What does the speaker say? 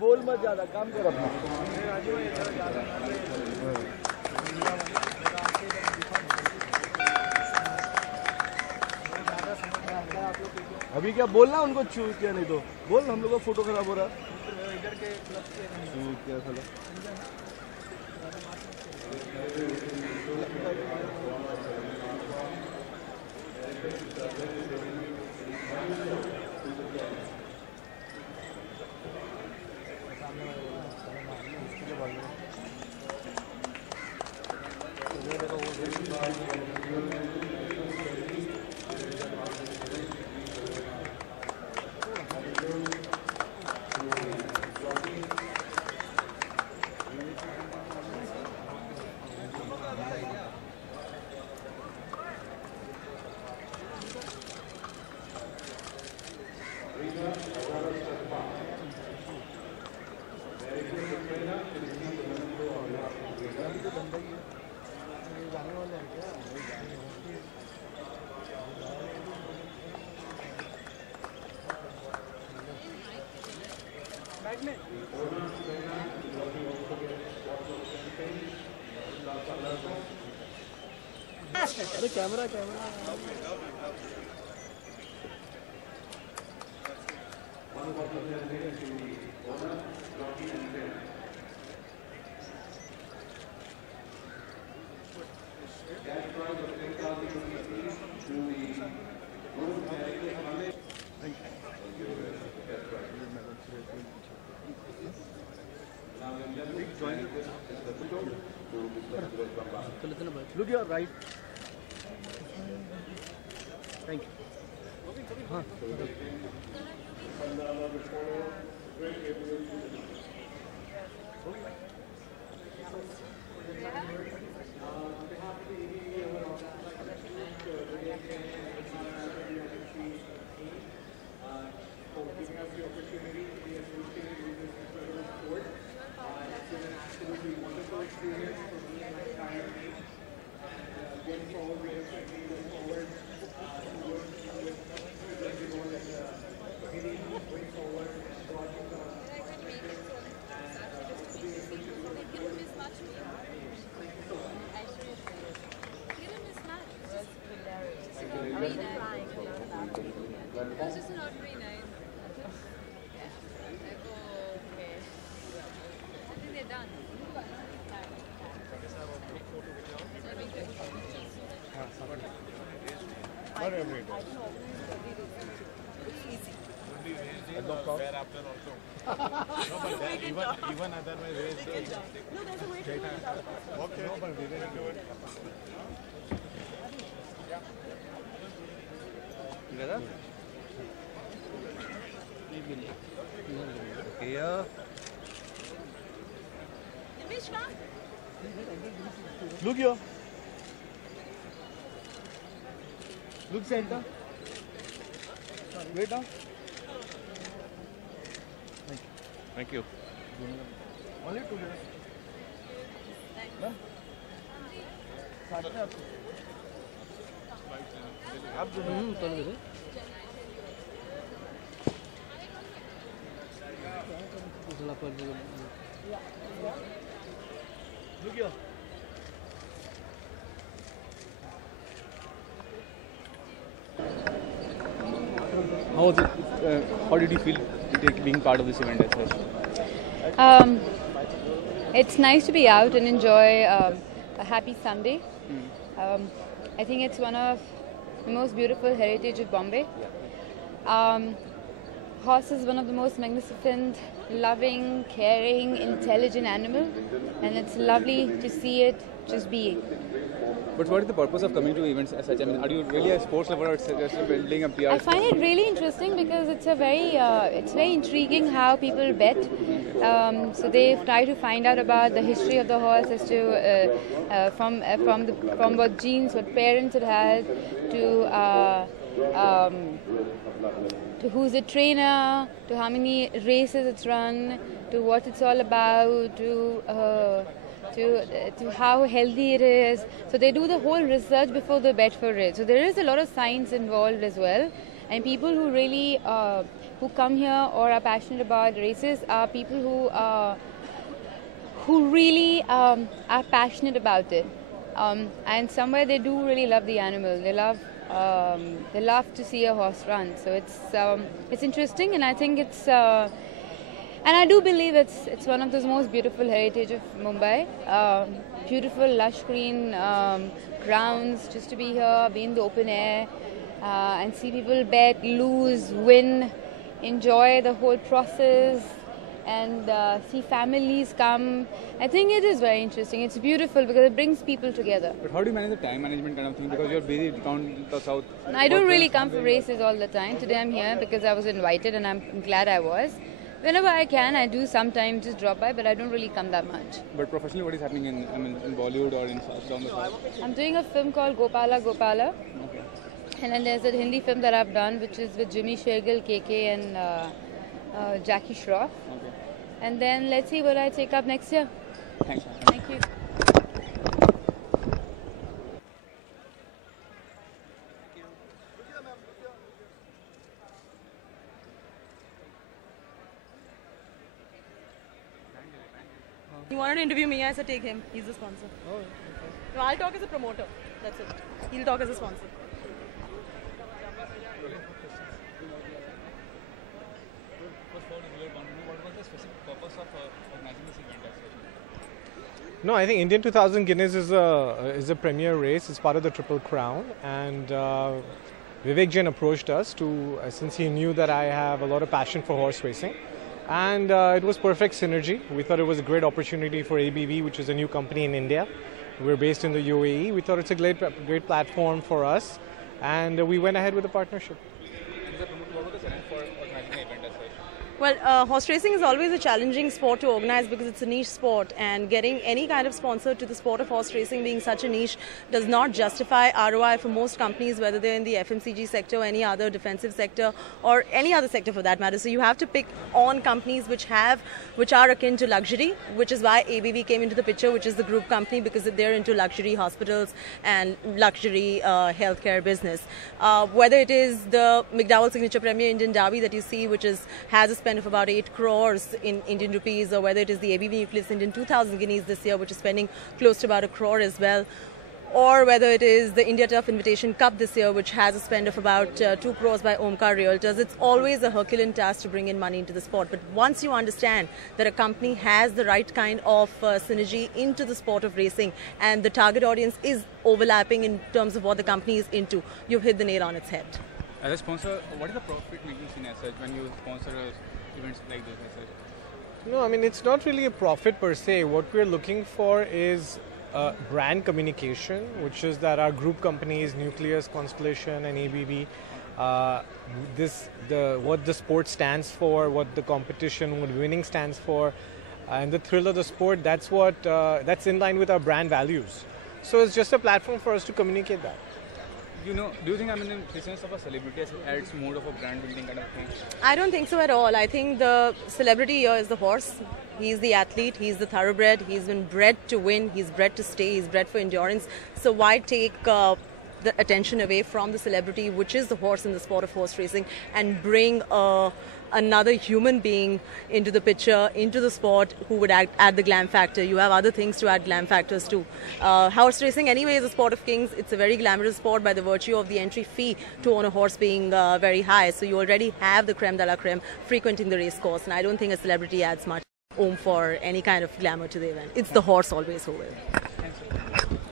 बोल मत ज्यादा काम कर अपना। अभी क्या बोलना उनको चूज किया नहीं तो बोल हम लोग का फोटो खराब हो रहा इधर के क्लब से क्या साला अरे camera Look your right. Thank you. हाँ. Not every day. Fair after also. No, but that even otherwise. No, there's a way to do it. Okay. No, but we will do it. Together? Here. Look here. Look center. Wait down. Thank you. Only 2 minutes. Ma'am? आप जो चल गए Look here. How did you feel being part of this event as such? It's nice to be out and enjoy a happy Sunday. I think it's one of the most beautiful heritage of Bombay. Horse is one of the most magnificent, loving, caring, intelligent animal, and it's lovely to see it just being. But what is the purpose of coming to events as such? I mean, are you really a sports lover or just building a PR? I find it really interesting because it's very intriguing how people bet. So they try to find out about the history of the horse as to from what genes, what parents it had, to who's the trainer, to how many races it's run, to what it's all about, to how healthy it is. So they do the whole research before they bet for it. So there is a lot of science involved as well. And people who really who come here or are passionate about races are people who really are passionate about it, and somewhere they do really love the animal. They love to see a horse run. So it's interesting, and I think and I do believe it's one of the most beautiful heritage of Mumbai. Beautiful lush green grounds, just to be here, be in the open air, and see people bet, lose, win, enjoy the whole process, and see families come. I think it is very interesting. It's beautiful because it brings people together. But how do you manage the time management kind of thing? Because you're busy down the south. I don't really come for races all the time. Today I'm here because I was invited, and I'm glad I was. Whenever I can, I do sometimes just drop by, but I don't really come that much. But professionally, what is happening in Bollywood or in down the south? I'm doing a film called Gopala Gopala. Okay. And then there's a Hindi film that I've done, which is with Jimmy Shergill, KK, and Jackie Shroff. Okay. And then let's see what I take up next year. Thanks. Thank you. He wanted to interview me. I said, take him. He's the sponsor. Oh, okay. No, I'll talk as a promoter. That's it. He'll talk as a sponsor. What was the specific purpose of organizing this event as such? No, I think Indian 2000 Guineas is a premier race. It's part of the Triple Crown, and Vivek Jain approached us since he knew that I have a lot of passion for horse racing, and it was perfect synergy. We thought it was a great opportunity for ABV, which is a new company in India. We're based in the UAE. We thought it's a great platform for us, and we went ahead with the partnership. And what was the challenge for organizing the event as such? Well, horse racing is always a challenging sport to organize because it's a niche sport, and getting any kind of sponsor to the sport of horse racing being such a niche does not justify ROI for most companies, whether they're in the FMCG sector or any other defensive sector or any other sector for that matter. So you have to pick on companies which are akin to luxury, which is why ABV came into the picture, which is the group company, because they're into luxury hospitals and luxury healthcare business. Whether it is the McDowell Signature Premier Indian Derby that you see, which has a spend of about 8 crores in Indian rupees, or whether it is the ABV Nucleus Indian 2000 Guineas this year, which is spending close to about 1 crore as well, or whether it is the India Turf Invitation Cup this year, which has a spend of about 2 crores by Omkar Realtors. It's always a Herculean task to bring in money into the sport. But once you understand that a company has the right kind of synergy into the sport of racing, and the target audience is overlapping in terms of what the company is into, you've hit the nail on its head. As a sponsor, what is the profit making scene as such when you sponsor events like this as such? No, I mean, it's not really a profit per se. What we're looking for is brand communication, which is that our group companies, Nucleus, Constellation, and ABV, what the sport stands for, what the competition, what winning stands for, and the thrill of the sport. That's in line with our brand values. So it's just a platform for us to communicate that. Do you think in the presence of a celebrity adds more of a brand building kind of thing? I don't think so at all. I think the celebrity here is the horse. He's the athlete, he's the thoroughbred, he's been bred to win, he's bred to stay, he's bred for endurance. So why take the attention away from the celebrity, which is the horse in the sport of horse racing, and bring another human being into the picture, into the sport, who would add the glam factor? You have other things to add glam factors too. Horse racing anyway is a sport of kings. It's a very glamorous sport by the virtue of the entry fee to own a horse being very high. So you already have the creme de la creme frequenting the race course, and I don't think a celebrity adds much for any kind of glamour to the event. It's the horse always who will.